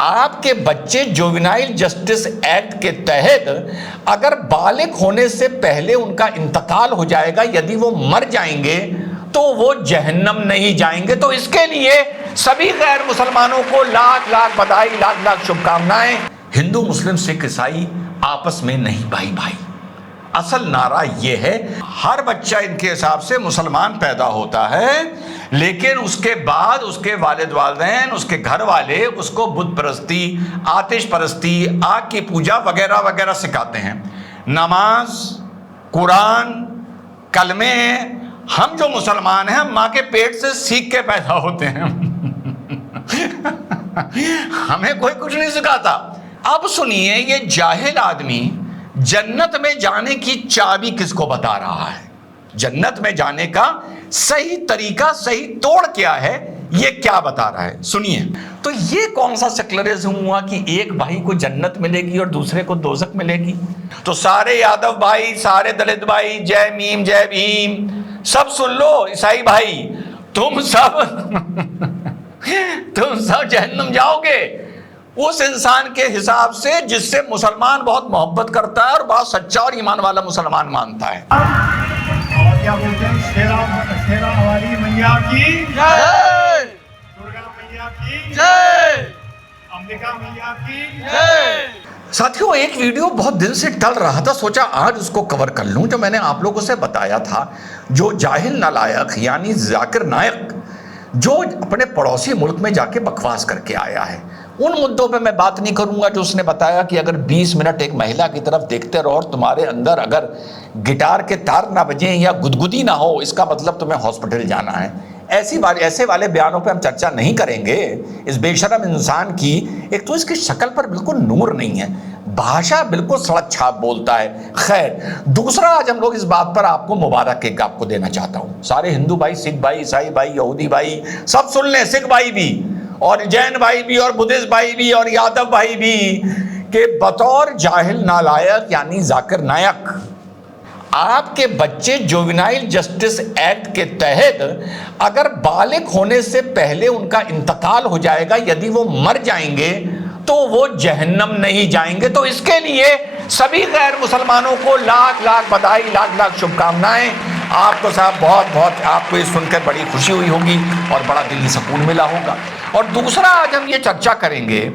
आपके बच्चे juvenile justice act के तहत अगर बालिग होने से पहले उनका इंतकाल हो जाएगा, यदि वो मर जाएंगे तो वो जहन्नम नहीं जाएंगे। तो इसके लिए सभी गैर मुसलमानों को लाख लाख बधाई, लाख लाख शुभकामनाएं। हिंदू मुस्लिम सिख ईसाई आपस में नहीं भाई भाई। असल नारा यह है, हर बच्चा इनके हिसाब से मुसलमान पैदा होता है, लेकिन उसके बाद उसके वालिद वालिदैन, उसके घर वाले उसको बुत परस्ती, आतिश परस्ती, आग की पूजा वगैरह वगैरह सिखाते हैं। नमाज, कुरान, कलमे, हम जो मुसलमान हैं माँ के पेट से सीख के पैदा होते हैं। हमें कोई कुछ नहीं सिखाता। अब सुनिए, ये जाहिल आदमी जन्नत में जाने की चाबी किसको बता रहा है? जन्नत में जाने का सही तरीका, सही तोड़ क्या है, ये क्या बता रहा है? सुनिए। तो ये कौन सा सेक्युलरिज्म हुआ कि एक भाई को जन्नत मिलेगी और दूसरे को दोजख मिलेगी? तो सारे यादव भाई, सारे दलित भाई, जय मीम जय भीम, सब सुन लो। ईसाई भाई, तुम सब जहन्नम जाओगे उस इंसान के हिसाब से जिससे मुसलमान बहुत मोहब्बत करता है और बहुत सच्चा और ईमान वाला मुसलमान मानता है। और क्या बोलते हैं, शेरा वाली मैया की जय, दुर्गा मैया की जय, अंबिका मैया की जय। साथियों, एक वीडियो बहुत दिन से टल रहा था, सोचा आज उसको कवर कर लूं। जो मैंने आप लोगों से बताया था, जो जाहिल नालायक यानी जाकिर नायक, जो अपने पड़ोसी मुल्क में जाके बकवास करके आया है, उन मुद्दों पे मैं बात नहीं करूंगा। जो उसने बताया कि अगर 20 मिनट एक महिला की तरफ देखते रहो और तुम्हारे अंदर अगर गिटार के तार ना बजें या गुदगुदी ना हो, इसका मतलब तुम्हें हॉस्पिटल जाना है। ऐसे वाले बयानों पे हम चर्चा नहीं करेंगे। इस बेशरम इंसान की, एक तो इसकी शक्ल पर बिल्कुल नूर नहीं है, भाषा बिल्कुल सड़क छाप बोलता है। खैर, दूसरा, आज हम लोग इस बात पर आपको मुबारक एक आपको देना चाहता हूं। सारे हिंदू भाई, सिख भाई, ईसाई भाई, यहूदी भाई, सब सुन लें, सिख भाई भी और जैन भाई भी और बुद्धिस्ट भाई भी और यादव भाई भी, के बतौर जाहिल नालायक यानी जाकिर नायक, आपके बच्चे जुवेनाइल जस्टिस एक्ट के तहत अगर बालिग होने से पहले उनका इंतकाल हो जाएगा, यदि वो मर जाएंगे तो वो जहन्नम नहीं जाएंगे। तो इसके लिए सभी गैर मुसलमानों को लाख लाख बधाई, लाख लाख शुभकामनाएं। आपको साहब बहुत आपको ये सुनकर बड़ी खुशी हुई होगी और बड़ा दिली सुकून मिला होगा। और दूसरा, आज हम ये चर्चा करेंगे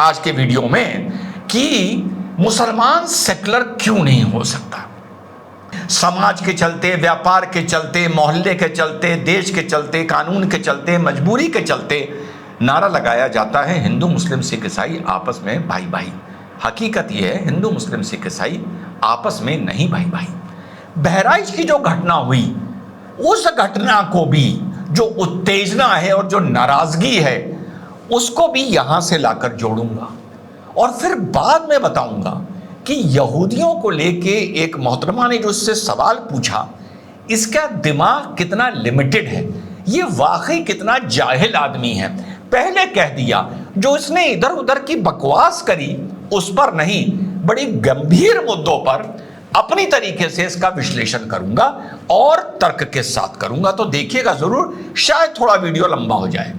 आज के वीडियो में कि मुसलमान सेक्युलर क्यों नहीं हो सकता। समाज के चलते, व्यापार के चलते, मोहल्ले के चलते, देश के चलते, कानून के चलते, मजबूरी के चलते नारा लगाया जाता है हिंदू मुस्लिम सिख ईसाई आपस में भाई भाई। हकीकत यह है, हिंदू मुस्लिम सिख ईसाई आपस में नहीं भाई भाई। बहराइच की जो घटना हुई, उस घटना को भी जो उत्तेजना है और जो नाराजगी है, उसको भी यहां से लाकर जोड़ूंगा और फिर बाद में बताऊंगा कि यहूदियों को लेके एक मोहतरमा ने जो इससे सवाल पूछा, इसका दिमाग कितना लिमिटेड है, ये वाकई कितना जाहिल आदमी है। पहले कह दिया, जो इसने इधर उधर की बकवास करी उस पर नहीं, बड़ी गंभीर मुद्दों पर अपनी तरीके से इसका विश्लेषण करूंगा और तर्क के साथ करूंगा। तो देखिएगा जरूर, शायद थोड़ा वीडियो लंबा हो जाए।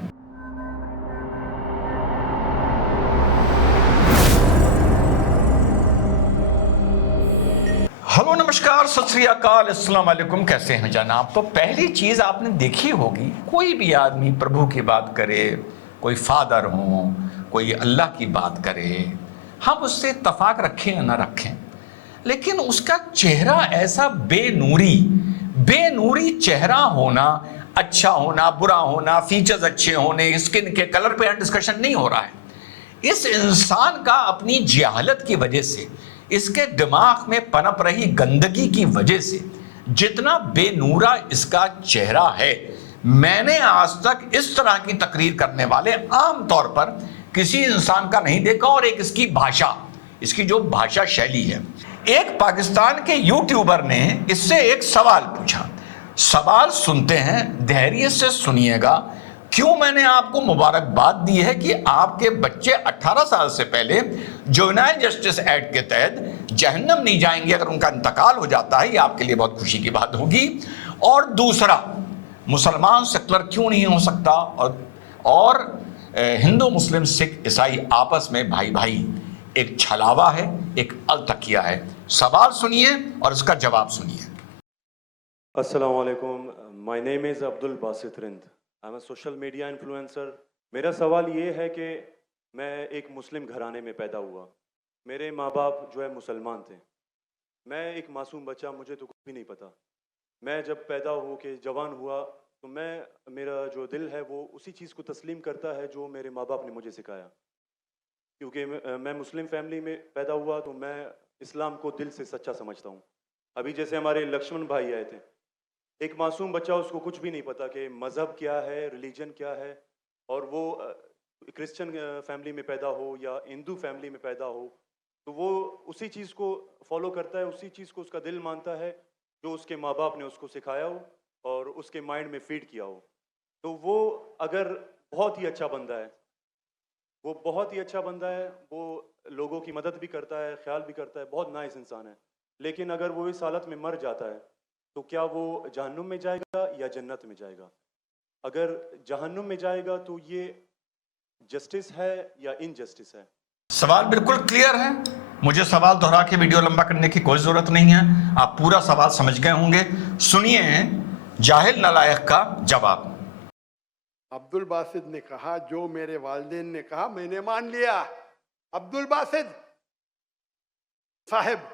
हेलो, नमस्कार, सत श्री अकाल, अस्सलाम वालेकुम। कैसे हैं जनाब? तो पहली चीज आपने देखी होगी, कोई भी आदमी प्रभु की बात करे, कोई फादर हो, कोई अल्लाह की बात करे, हम उससे इत्तफाक रखें या ना रखें, लेकिन उसका चेहरा ऐसा बेनूरी चेहरा होना, अच्छा होना, बुरा होना, फीचर्स अच्छे होने, स्किन के कलर पे डिस्कशन नहीं हो रहा है। इस इंसान का अपनी जहालत की वजह से, इसके दिमाग में पनप रही गंदगी की वजह से जितना बेनूरा इसका चेहरा है, मैंने आज तक इस तरह की तकरीर करने वाले आमतौर पर किसी इंसान का नहीं देखा। और एक इसकी भाषा, इसकी जो भाषा शैली है, एक पाकिस्तान के यूट्यूबर ने इससे एक सवाल पूछा। सवाल सुनते हैं, धैर्य से सुनिएगा। क्यों मैंने आपको मुबारकबाद दी है कि आपके बच्चे 18 साल से पहले जुवेनाइल जस्टिस एक्ट के तहत जहन्नम नहीं जाएंगे अगर उनका इंतकाल हो जाता है, ये आपके लिए बहुत खुशी की बात होगी। और दूसरा, मुसलमान सेक्युलर क्यों नहीं हो सकता, और हिंदू मुस्लिम सिख ईसाई आपस में भाई भाई एक छलावा है, एक अलतकिया है। सवाल सुनिए और उसका जवाब सुनिए। Assalamu alaikum. My name is Abdul Basit Rind. I'm a social media influencer. मेरा सवाल ये है कि मैं एक मुस्लिम घराने में पैदा हुआ। मेरे माँ बाप जो है मुसलमान थे। मैं एक मासूम बच्चा, मुझे तो कुछ भी नहीं पता। मैं जब पैदा हो के जवान हुआ तो मेरा जो दिल है वो उसी चीज़ को तस्लीम करता है जो मेरे माँ बाप ने मुझे सिखाया। क्योंकि मैं मुस्लिम फैमिली में पैदा हुआ तो मैं इस्लाम को दिल से सच्चा समझता हूँ। अभी जैसे हमारे लक्ष्मण भाई आए थे, एक मासूम बच्चा, उसको कुछ भी नहीं पता कि मज़हब क्या है, रिलीजन क्या है, और वो क्रिश्चियन फैमिली में पैदा हो या हिंदू फैमिली में पैदा हो तो वो उसी चीज़ को फॉलो करता है, उसी चीज़ को उसका दिल मानता है जो उसके माँ बाप ने उसको सिखाया हो और उसके माइंड में फीड किया हो। तो वो अगर बहुत ही अच्छा बंदा है, वो बहुत ही अच्छा बंदा है, वो लोगों की मदद भी करता है, ख्याल भी करता है, बहुत नाइस इंसान है। लेकिन अगर वो इस हालत में मर जाता है तो क्या वो जहन्नुम में जाएगा या जन्नत में जाएगा? अगर जहन्नुम में जाएगा तो ये जस्टिस है या इनजस्टिस है? सवाल बिल्कुल क्लियर है। मुझे सवाल दोहरा के वीडियो लंबा करने की कोई जरूरत नहीं है, आप पूरा सवाल समझ गए होंगे। सुनिए जाहिल नालायक का जवाब। अब्दुल बासित ने कहा जो मेरे वालिदैन ने कहा मैंने मान लिया। अब्दुल बासित साहब,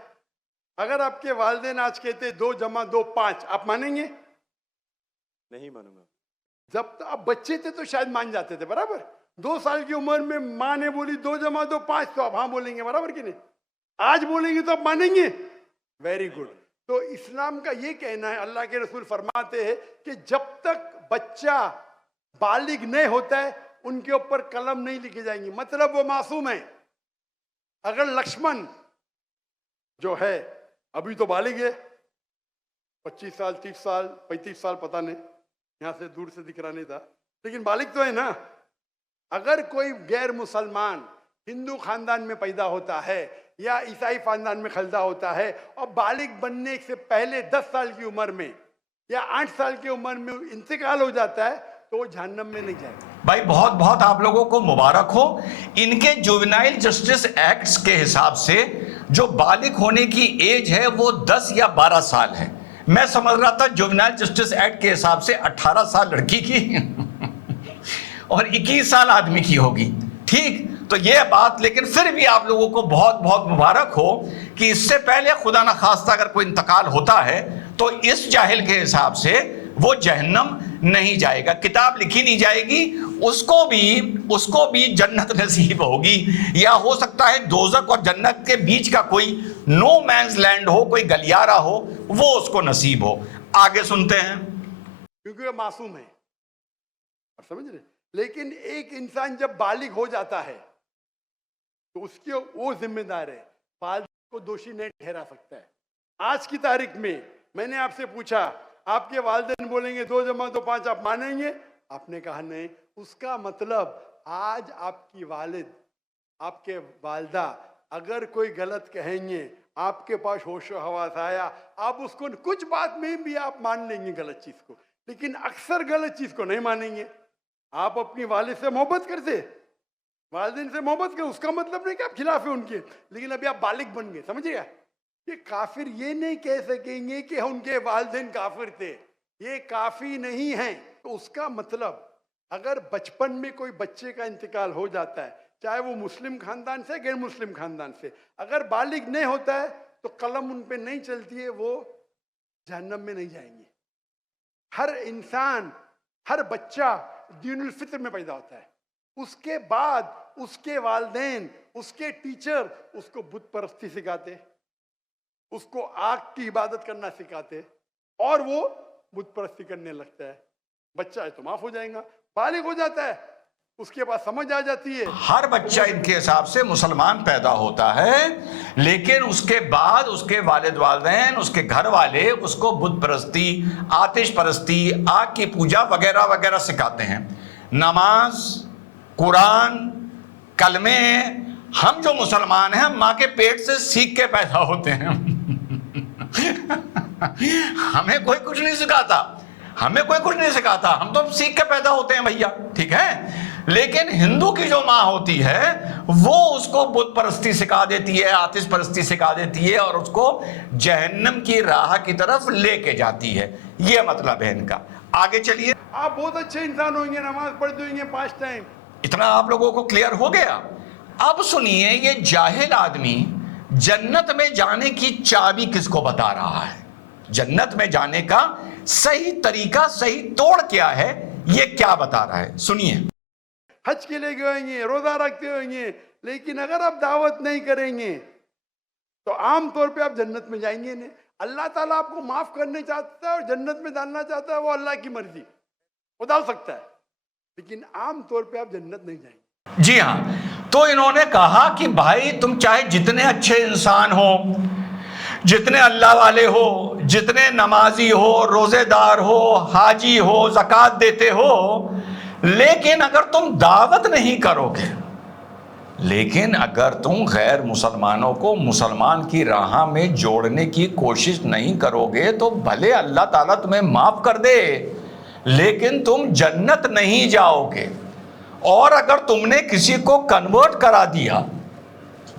अगर आपके वालिदैन आज कहते 2 जमा 2 5, आप मानेंगे? नहीं मानूंगा। जब आप बच्चे थे तो शायद मान जाते थे, बराबर। 2 साल की उम्र में माँ ने बोली 2 जमा 2 5, तो आप हाँ बोलेंगे, बराबर कि नहीं? आज बोलेंगे तो आप मानेंगे। Very good. तो इस्लाम का ये कहना है, अल्लाह के रसूल फरमाते हैं कि जब तक बच्चा बालिग नहीं होता है उनके ऊपर कलम नहीं लिखे जाएंगी, मतलब वो मासूम है। अगर लक्ष्मण जो है अभी तो बालिग है, 25 साल 30 साल 35 साल पता नहीं, यहां से दूर से दिख रहा नहीं था, लेकिन बालिग तो है ना। अगर कोई गैर मुसलमान हिंदू खानदान में पैदा होता है या ईसाई खानदान में खलदा होता है और बालिग बनने से पहले 10 साल की उम्र में या 8 साल की उम्र में इंतकाल हो जाता है तो वो जहन्नम में नहीं जाएगा। भाई बहुत बहुत आप लोगों को मुबारक हो। इनके जुवेनाइल जस्टिस एक्ट्स के हिसाब से जो बालिग होने की एज है वो 10 या 12 साल है। मैं समझ रहा था जुवेनाइल जस्टिस एक्ट के हिसाब से 18 साल लड़की की और 21 साल आदमी की होगी। ठीक, तो ये बात, लेकिन फिर भी आप लोगों को बहुत बहुत मुबारक हो कि इससे पहले खुदा न खास्ता अगर कोई इंतकाल होता है तो इस जाहिल के हिसाब से वो जहन्नम नहीं जाएगा, किताब लिखी नहीं जाएगी, उसको भी जन्नत नसीब होगी, या हो सकता है दोजख और जन्नत के बीच का कोई नो मैंस लैंड हो, कोई गलियारा हो, वो उसको नसीब हो। आगे सुनते हैं। क्योंकि वो मासूम है, आप समझ रहे। लेकिन एक इंसान जब बालिग हो जाता है तो उसके वो जिम्मेदार है, बालिग को दोषी नहीं ठहरा सकता है। आज की तारीख में मैंने आपसे पूछा, आपके वालिदैन बोलेंगे 2 जमा 2 5, आप मानेंगे? आपने कहा नहीं। उसका मतलब आज आपकी वालिद, आपके वालदा अगर कोई गलत कहेंगे, आपके पास होशो हवास आया, आप उसको कुछ बात में भी आप मान लेंगे गलत चीज को, लेकिन अक्सर गलत चीज को नहीं मानेंगे। आप अपनी वालिद से मोहब्बत करते, वालिदैन से मोहब्बत कर, उसका मतलब नहीं कि आप खिलाफ है उनके, लेकिन अभी आप बालिग बन गए, समझिएगा। ये काफिर ये नहीं कह सकेंगे कि उनके वालिदैन काफिर थे, ये काफी नहीं है। तो उसका मतलब अगर बचपन में कोई बच्चे का इंतकाल हो जाता है, चाहे वो मुस्लिम खानदान से गैर मुस्लिम खानदान से, अगर बालिग नहीं होता है तो कलम उन पे नहीं चलती है, वो जहन्नम में नहीं जाएंगे। हर इंसान, हर बच्चा दीनुल फित्र में पैदा होता है, उसके बाद उसके वालिदैन, उसके टीचर उसको बुत परस्ती सिखाते, उसको आग की इबादत करना सिखाते और वो बुत परस्ती करने लगता है। बच्चा है तो माफ हो जाएगा, बालिग हो जाता है उसके बाद समझ आ जाती है। हर बच्चा इनके हिसाब से मुसलमान पैदा होता है, लेकिन उसके बाद उसके वालिद वालिदैन, उसके घर वाले उसको बुत परस्ती, आतिश परस्ती, आग की पूजा वगैरह वगैरह सिखाते हैं। नमाज, कुरान, कलमे, हम जो मुसलमान हैं हम माँ के पेट से सीख के पैदा होते हैं हमें कोई कुछ नहीं सिखाता, हम तो सीख के पैदा होते हैं भैया, ठीक है। लेकिन हिंदू की जो मां होती है वो उसको बुत परस्ती सिखा देती है, आतिश परस्ती सिखा देती है और उसको जहन्नम की राह की तरफ लेके जाती है। ये मतलब है इनका। आगे चलिए। आप बहुत अच्छे इंसान होंगे, नमाज पढ़ते होंगे 5 टाइम। इतना आप लोगों को क्लियर हो गया। अब सुनिए, ये जाहिल आदमी जन्नत में जाने की चाबी किसको बता रहा है? जन्नत में जाने का सही तरीका, सही तोड़ क्या है, ये क्या बता रहा है? सुनिए। हज के लिए गए होंगे, रोजा रखते होंगे, लेकिन अगर आप दावत नहीं करेंगे तो आम तौर पे आप जन्नत में जाएंगे नहीं। अल्लाह ताला आपको माफ करने चाहता है और जन्नत में डालना चाहता है, वो अल्लाह की मर्जी, वो डाल सकता है, लेकिन आम तौर पे आप जन्नत नहीं जाएंगे। जी हाँ, तो इन्होंने कहा कि भाई तुम चाहे जितने अच्छे इंसान हो, जितने अल्लाह वाले हो, जितने नमाजी हो, रोजेदार हो, हाजी हो, ज़कात देते हो, लेकिन अगर तुम दावत नहीं करोगे, लेकिन अगर तुम गैर मुसलमानों को मुसलमान की राह में जोड़ने की कोशिश नहीं करोगे तो भले अल्लाह ताला तुम्हें माफ कर दे, लेकिन तुम जन्नत नहीं जाओगे। और अगर तुमने किसी को कन्वर्ट करा दिया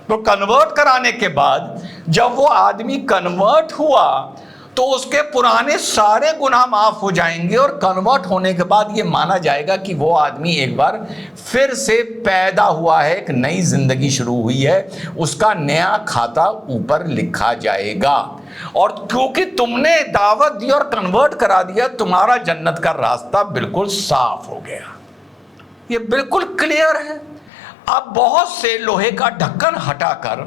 तो कन्वर्ट कराने के बाद जब वो आदमी कन्वर्ट हुआ तो उसके पुराने सारे गुनाह माफ हो जाएंगे और कन्वर्ट होने के बाद ये माना जाएगा कि वो आदमी एक बार फिर से पैदा हुआ है, एक नई जिंदगी शुरू हुई है, उसका नया खाता ऊपर लिखा जाएगा। और क्योंकि तुमने दावत दी और कन्वर्ट करा दिया, तुम्हारा जन्नत का रास्ता बिल्कुल साफ हो गया। ये बिल्कुल क्लियर है। अब बहुत से लोहे का ढक्कन हटाकर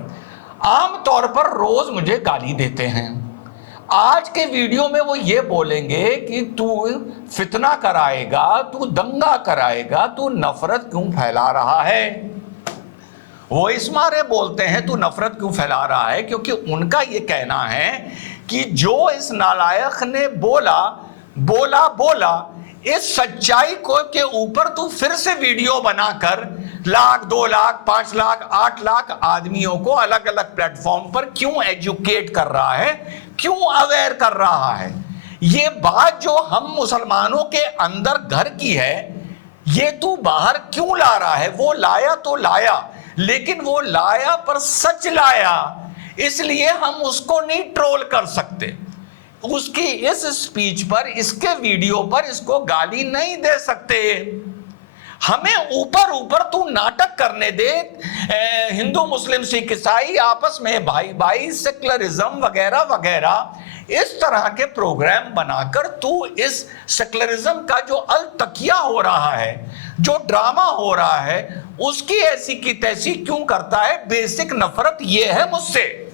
आमतौर पर रोज मुझे गाली देते हैं। आज के वीडियो में वो ये बोलेंगे कि तू फितना कराएगा, तू दंगा कराएगा, तू नफरत क्यों फैला रहा है। वो इस मारे बोलते हैं तू नफरत क्यों फैला रहा है, क्योंकि उनका ये कहना है कि जो इस नालायक ने बोला इस सच्चाई को के ऊपर तू फिर से वीडियो बनाकर 1 लाख, 2 लाख, 5 लाख, 8 लाख आदमियों को अलग अलग प्लेटफॉर्म पर क्यों एजुकेट कर रहा है, क्यों अवेयर कर रहा है। ये बात जो हम मुसलमानों के अंदर घर की है, ये तू बाहर क्यों ला रहा है। वो लाया तो लाया, लेकिन वो लाया पर सच लाया, इसलिए हम उसको नहीं ट्रोल कर सकते। उसकी इस स्पीच पर, इसके वीडियो पर इसको गाली नहीं दे सकते। हमें ऊपर ऊपर तू नाटक करने दे, हिंदू मुस्लिम सिख ईसाई आपस में भाई भाई, सेक्युलरिज्म वगैरह वगैरह, इस तरह के प्रोग्राम बनाकर तू इस सेक्युलरिज्म का जो अलतकिया हो रहा है, जो ड्रामा हो रहा है, उसकी ऐसी की तैसी क्यों करता है। बेसिक नफरत ये है मुझसे।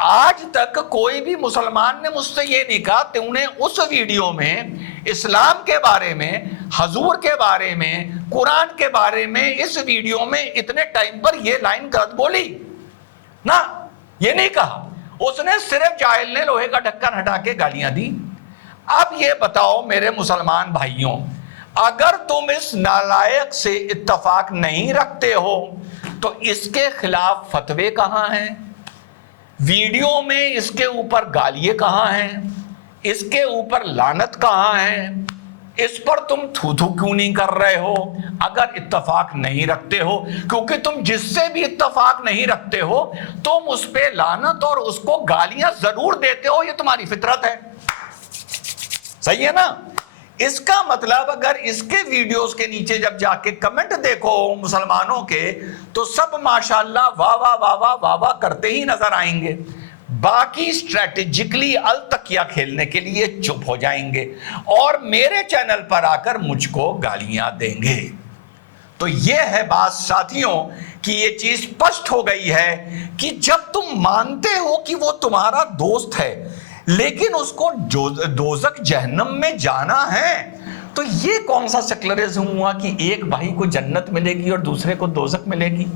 आज तक कोई भी मुसलमान ने मुझसे ये नहीं कहा तूने उस वीडियो में इस्लाम के बारे में, हजूर के बारे में, कुरान के बारे में, इस वीडियो में इतने टाइम पर ये लाइन गलत बोली ना, ये नहीं कहा। उसने सिर्फ जाहिल ने लोहे का ढक्कन हटा के गालियां दी। अब ये बताओ मेरे मुसलमान भाइयों, अगर तुम इस नालायक से इत्तफाक नहीं रखते हो तो इसके खिलाफ फतवे कहां हैं, वीडियो में इसके ऊपर गालियां कहां हैं, इसके ऊपर लानत कहां है, इस पर तुम थू थू क्यों नहीं कर रहे हो अगर इत्तफाक नहीं रखते हो। क्योंकि तुम जिससे भी इत्तफाक नहीं रखते हो तुम उस पे लानत और उसको गालियां जरूर देते हो, ये तुम्हारी फितरत है। सही है ना। इसका मतलब अगर इसके वीडियोस के नीचे जब जाके कमेंट देखो मुसलमानों के, तो सब माशाल्लाह वाह वाह वाह वाह वाह वाह करते ही नजर आएंगे, बाकी स्ट्रेटेजिकली अलतकिया खेलने के लिए चुप हो जाएंगे और मेरे चैनल पर आकर मुझको गालियां देंगे। तो यह है बात साथियों कि ये चीज स्पष्ट हो गई है कि जब तुम मानते हो कि वो तुम्हारा दोस्त है लेकिन उसको दोजक जहन्नम में जाना है, तो ये कौन सा सेक्युलरिज्म हुआ कि एक भाई को जन्नत मिलेगी और दूसरे को दोजक मिलेगी।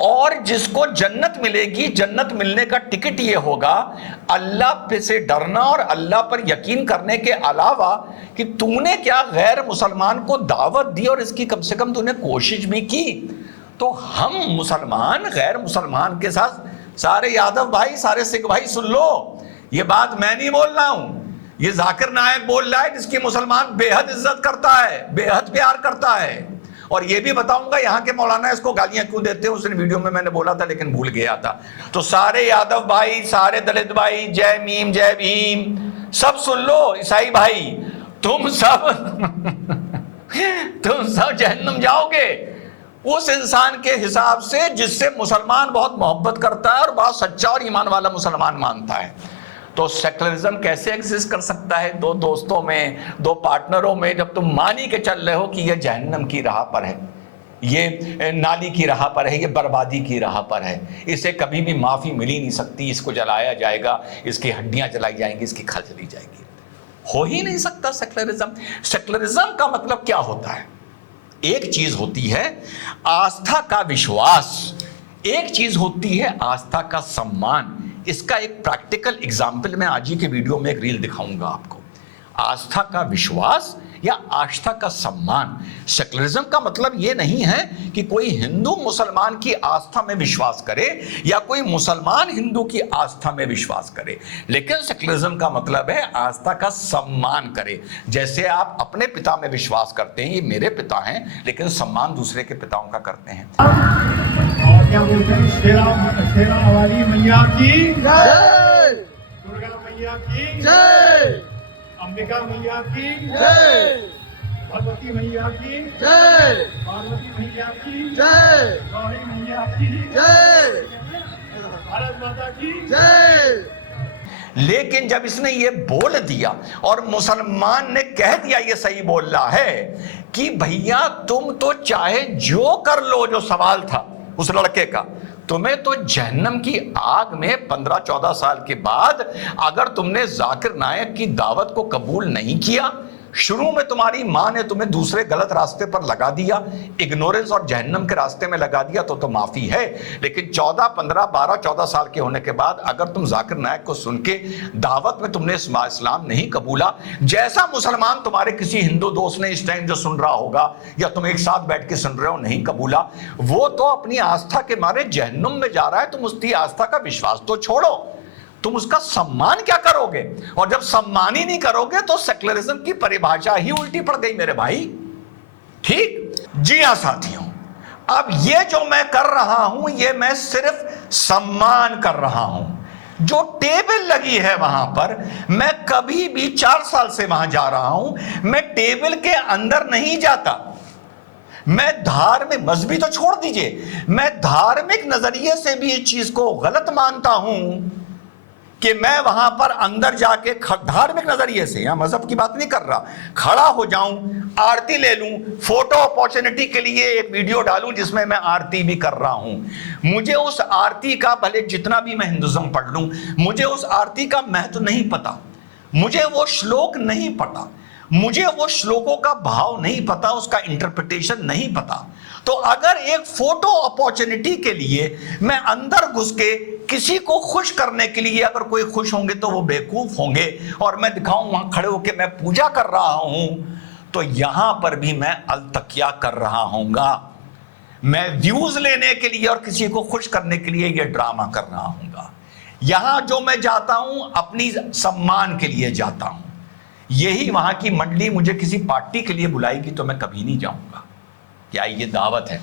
और जिसको जन्नत मिलेगी, जन्नत मिलने का टिकट ये होगा अल्लाह पे से डरना और अल्लाह पर यकीन करने के अलावा कि तूने क्या गैर मुसलमान को दावत दी और इसकी कम से कम तूने कोशिश भी की। तो हम मुसलमान गैर मुसलमान के साथ, सारे यादव भाई, सारे सिख भाई सुन लो, ये बात मैं नहीं बोल रहा हूं, ये जाकिर नायक बोल रहा है जिसकी मुसलमान बेहद इज्जत करता है, बेहद प्यार करता है। और ये भी बताऊंगा यहाँ के मौलाना इसको गालियां क्यों देते हैं, उसने वीडियो में मैंने बोला था लेकिन भूल गया था। तो सारे यादव भाई, सारे दलित भाई, जय मीम जय भीम, सब सुन लो। ईसाई भाई तुम सब जहन्नुम जाओगे उस इंसान के हिसाब से जिससे मुसलमान बहुत मोहब्बत करता है और बहुत सच्चा और ईमान वाला मुसलमान मानता है। तो सेक्युलरिज्म कैसे एग्जिस्ट कर सकता है दो दोस्तों में, दो पार्टनरों में, जब तुम मान ही के चल रहे हो कि ये जहन्नम की राह पर है, ये नाली की राह पर है, ये बर्बादी की राह पर है, इसे कभी भी माफी मिल ही नहीं सकती, इसको जलाया जाएगा, इसकी हड्डियां जलाई जाएंगी, इसकी खल जली जाएगी। हो ही नहीं सकता सेक्युलरिज्म। सेक्युलरिज्म का मतलब क्या होता है? एक चीज होती है आस्था का विश्वास, एक चीज होती है आस्था का सम्मान। इसका एक प्रैक्टिकल एग्जाम्पल मैं आज ही के वीडियो में एक रील दिखाऊंगा आपको। आस्था का विश्वास या आस्था का सम्मान। सेक्युलरिज्म का मतलब यह नहीं है कि कोई हिंदू मुसलमान की आस्था में विश्वास करे या कोई मुसलमान हिंदू की आस्था में विश्वास करे, लेकिन सेक्युलरिज्म का मतलब है आस्था का सम्मान करे। जैसे आप अपने पिता में विश्वास करते हैं, ये मेरे पिता हैं, लेकिन सम्मान दूसरे के पिताओं का करते हैं। और क्या बोलते हैं, शेरा वाली मैया की जय, दुर्गा मैया की जय, अंबिका मैया की जय, भगवती मैया की जय, पार्वती मैया की जय, गौरी मैया की जय, भारत माता की जय। लेकिन जब इसने ये बोल दिया और मुसलमान ने कह दिया, ये सही बोल रहा है कि भैया तुम तो चाहे जो कर लो, जो सवाल था उस लड़के का, तुम्हें तो जहन्नम की आग में 15-14 साल के बाद अगर तुमने जाकिर नायक की दावत को कबूल नहीं किया, शुरू में तुम्हारी मां ने तुम्हें दूसरे गलत रास्ते पर लगा दिया, इग्नोरेंस और जहन्नम के रास्ते में लगा दिया, तो माफी है। लेकिन 14 साल के होने के बाद अगर तुम जाकिर नायक को सुन के दावत में तुमने इस्लाम नहीं कबूला, जैसा मुसलमान तुम्हारे किसी हिंदू दोस्त ने इस टाइम जो सुन रहा होगा या तुम एक साथ बैठ के सुन रहे हो नहीं कबूला, वो तो अपनी आस्था के मारे जहन्नुम में जा रहा है। तुम उसकी आस्था का विश्वास तो छोड़ो, तुम उसका सम्मान क्या करोगे? और जब सम्मान ही नहीं करोगे तो सेक्युलरिज्म की परिभाषा ही उल्टी पड़ गई मेरे भाई। ठीक? जी हां साथियों, अब ये जो मैं कर रहा हूं, ये मैं सिर्फ सम्मान कर रहा हूं। जो टेबल लगी है वहां पर, मैं कभी भी 4 साल से वहां जा रहा हूं, मैं टेबल के अंदर नहीं जाता। मैं धार्मिक, मजहबी तो छोड़ दीजिए, मैं धार्मिक नजरिए से भी इस चीज को गलत मानता हूं कि मैं वहां पर अंदर जाके धार्मिक नजरिए से, यहां मजहब की बात नहीं कर रहा, खड़ा हो जाऊं, आरती ले लूं, फोटो अपॉर्चुनिटी के लिए एक वीडियो डालूं जिसमें मैं आरती भी कर रहा हूं। मुझे उस आरती का, भले जितना भी मैं हिंदुज्म पढ़ लूं, मुझे उस आरती का महत्व नहीं पता, मुझे वो श्लोक नहीं पता, मुझे वो श्लोकों का भाव नहीं पता, उसका इंटरप्रिटेशन नहीं पता। तो अगर एक फोटो अपॉर्चुनिटी के लिए मैं अंदर घुस के किसी को खुश करने के लिए, अगर कोई खुश होंगे तो वो बेवकूफ होंगे, और मैं दिखाऊं वहां खड़े होकर मैं पूजा कर रहा हूं, तो यहां पर भी मैं अलतकिया कर रहा हूंगा। मैं व्यूज लेने के लिए और किसी को खुश करने के लिए ये ड्रामा कर रहा हूंगा। यहां जो मैं जाता हूं अपनी सम्मान के लिए जाता हूं। यही वहां की मंडली मुझे किसी पार्टी के लिए बुलाएगी तो मैं कभी नहीं जाऊंगा। क्या ये दावत है,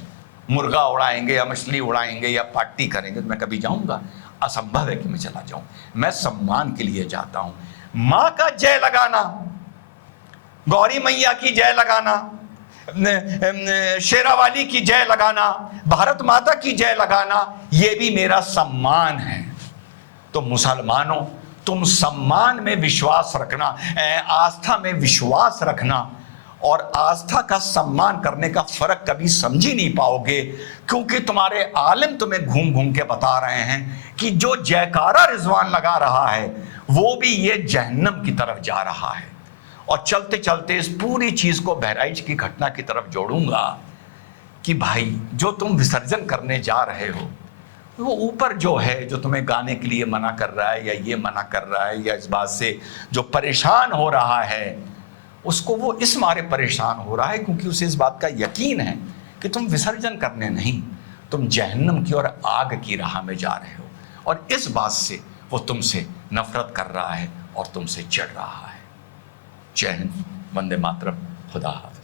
मुर्गा उड़ाएंगे या मछली उड़ाएंगे या पार्टी करेंगे तो मैं कभी जाऊंगा? असंभव है कि मैं चला जाऊं। मैं सम्मान के लिए जाता हूं। मां का जय लगाना, गौरी मैया की जय लगाना, शेरावाली की जय लगाना, भारत माता की जय लगाना, यह भी मेरा सम्मान है। तो मुसलमानों, तुम सम्मान में विश्वास रखना, आस्था में विश्वास रखना और आस्था का सम्मान करने का फर्क कभी समझ ही नहीं पाओगे, क्योंकि तुम्हारे आलिम तुम्हें घूम घूम के बता रहे हैं कि जो जयकारा रिजवान लगा रहा है वो भी ये जहन्नम की तरफ जा रहा है। और चलते चलते इस पूरी चीज को बहराइच की घटना की तरफ जोड़ूंगा कि भाई जो तुम विसर्जन करने जा रहे हो, वो ऊपर जो है, जो तुम्हें गाने के लिए मना कर रहा है या ये मना कर रहा है या इस बात से जो परेशान हो रहा है, उसको वो इस मारे परेशान हो रहा है क्योंकि उसे इस बात का यकीन है कि तुम विसर्जन करने नहीं, तुम जहन्नम की और आग की राह में जा रहे हो, और इस बात से वो तुमसे नफरत कर रहा है और तुमसे चिढ़ रहा है। जय हिंद, वंदे मातरम, खुदा हाफिज़।